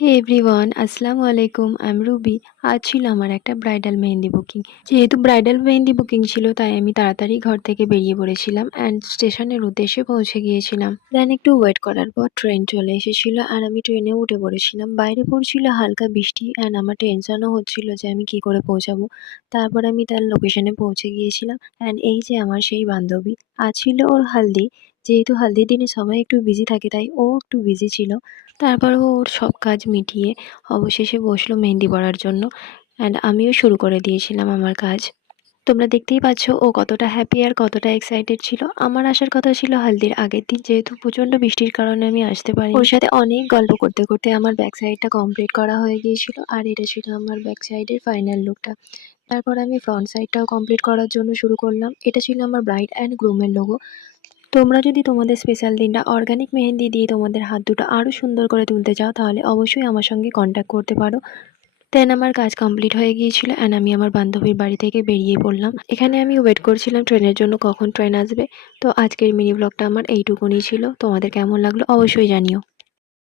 হে everyone, আসসালামু আলাইকুম। I am Ruby. আজ ছিল আমার একটা ব্রাইডাল মেহেন্দি বুকিং। যেহেতু ব্রাইডাল মেহেন্দি বুকিং ছিল, তাই আমি তাড়াতাড়ি ঘর থেকে বেরিয়ে পড়েছিলাম অ্যান্ড স্টেশনের উদ্দেশ্যে পৌঁছে গিয়েছিলাম। দেন একটু ওয়েট করার পর ট্রেন চলে এসেছিল আর আমি ট্রেনে উঠে পড়েছিলাম। বাইরে পড়ছিল হালকা বৃষ্টি অ্যান্ড আমার টেনশনও হচ্ছিল যে আমি কি করে পৌঁছাবো। তারপর আমি তার লোকেশনে পৌঁছে গিয়েছিলাম অ্যান্ড এই যে আমার সেই বান্ধবী। আজ ছিল ওর হালদি। যেহেতু হালদির দিনে সবাই একটু বিজি থাকে, তাই ও একটু বিজি ছিল। তারপর ওর সব কাজ মিটিয়ে অবশেষে বসলো মেহেন্দি পড়ার জন্য অ্যান্ড আমিও শুরু করে দিয়েছিলাম আমার কাজ। তোমরা দেখতেই পাচ্ছ ও কতটা হ্যাপি আর কতটা এক্সাইটেড ছিল। আমার আসার কথা ছিল হালদির আগের দিন, যেহেতু প্রচণ্ড বৃষ্টির কারণে আমি আসতে পারিনি। ওর সাথে অনেক গল্প করতে করতে আমার ব্যাক সাইডটা কমপ্লিট করা হয়ে গিয়েছিল আর এটা ছিল আমার ব্যাক সাইডের ফাইনাল লুকটা। তারপর আমি ফ্রন্ট সাইডটাও কমপ্লিট করার জন্য শুরু করলাম। এটা ছিল আমার ব্রাইড অ্যান্ড গ্রুমের লোগো। তোমরা যদি তোমাদের স্পেশাল দিনটা অর্গানিক মেহেন্দি দিয়ে তোমাদের হাত দুটো আরও সুন্দর করে তুলতে চাও, তাহলে অবশ্যই আমার সঙ্গে কন্ট্যাক্ট করতে পারো। দেন আমার কাজ কমপ্লিট হয়ে গিয়েছিল অ্যান্ড আমি আমার বান্ধবীর বাড়ি থেকে বেরিয়ে পড়লাম। এখানে আমি ওয়েট করছিলাম ট্রেনের জন্য, কখন ট্রেন আসবে। তো আজকের মিনি ব্লগটা আমার এইটুকুনি ছিল। তোমাদের কেমন লাগলো অবশ্যই জানিও।